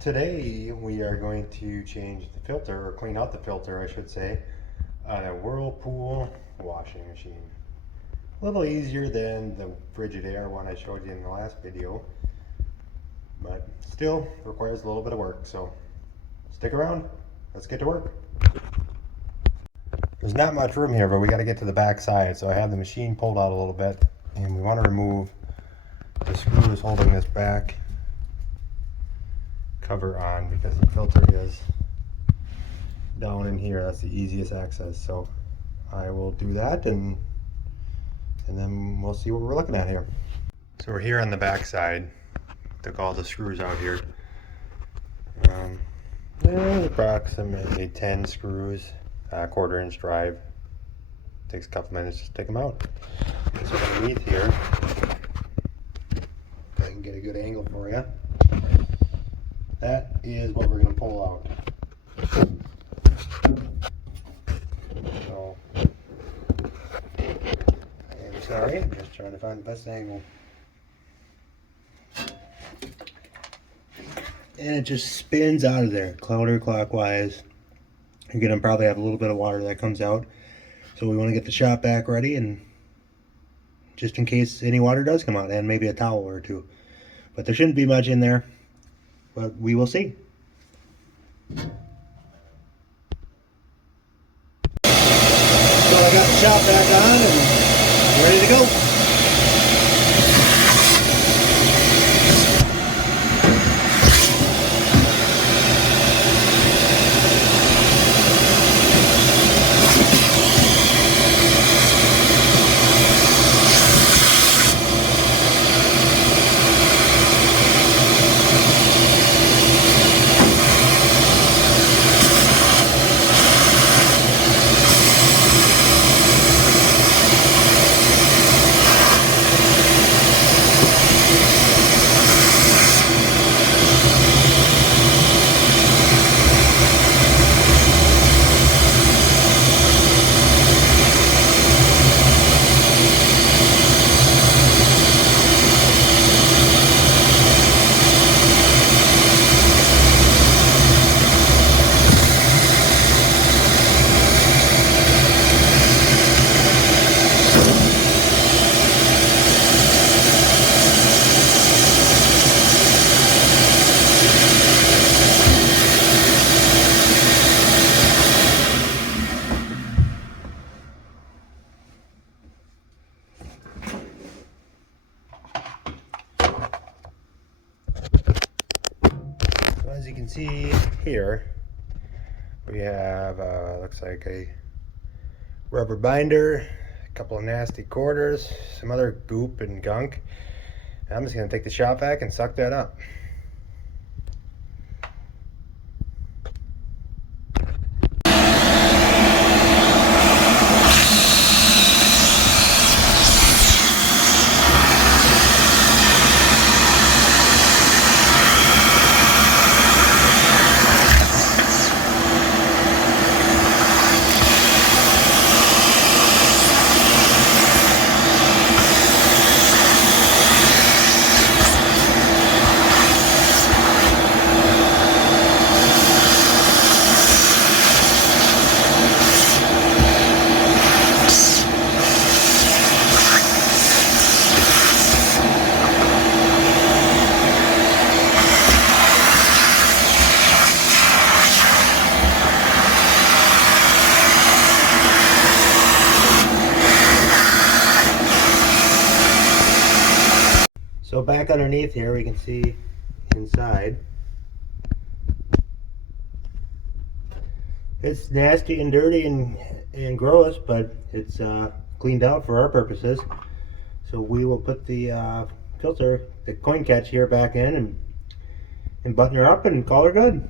Today we are going to change the filter, or clean out the filter I should say, on a Whirlpool washing machine. A little easier than the Frigidaire one I showed you in the last video, but still requires a little bit of work, so stick around, let's get to work. There's not much room here, but we got to get to the back side, so I have the machine pulled out a little bit, and we want to remove the screws holding this back cover on because the filter is down in here. That's the easiest access, so I will do that and then we'll see what we're looking at here. So we're here on the back side. Took all the screws out here. There's approximately 10 screws, quarter-inch drive. Takes a couple minutes just to take them out. So underneath here, if I can get a good angle for you, that is what we're going to pull out. So, I'm sorry, I'm just trying to find the best angle. And it just spins out of there, counterclockwise. You're going to probably have a little bit of water that comes out. So we want to get the shop vac ready, and just in case any water does come out, and maybe a towel or two. But there shouldn't be much in there, but we will see. So I got the shop vac on and ready to go. As you can see here, we have looks like a rubber binder, a couple of nasty quarters, some other goop and gunk. And I'm just going to take the shop vac and suck that up. So back underneath here we can see inside. It's nasty and dirty and gross, but it's cleaned out for our purposes. So we will put the filter, the coin catch here back in and button her up and call her good.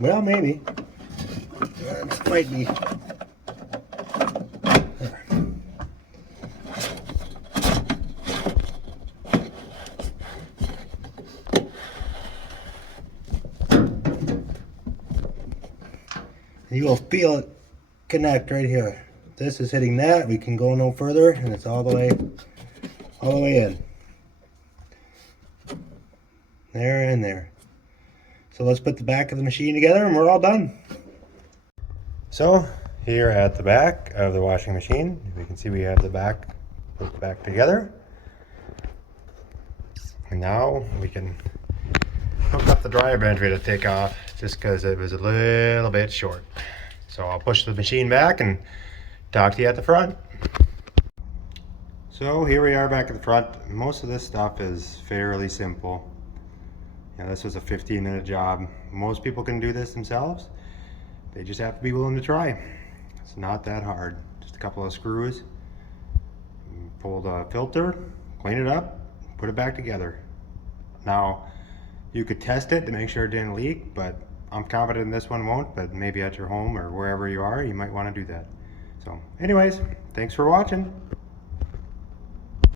Well, maybe. This might be. You will feel it connect right here. This is hitting that. We can go no further, and it's all the way in. There and there. So let's put the back of the machine together and we're all done. So here at the back of the washing machine, we can see we have the back put back together. And now we can hook up the dryer bench ready to take off just because it was a little bit short. So I'll push the machine back and talk to you at the front. So here we are back at the front. Most of this stuff is fairly simple. This was a 15-minute job. Most people can do this themselves. They just have to be willing to try. It's not that hard. Just a couple of screws. Pull the filter, clean it up, put it back together. Now, you could test it to make sure it didn't leak, but I'm confident this one won't, but maybe at your home or wherever you are, you might want to do that. So anyways, thanks for watching.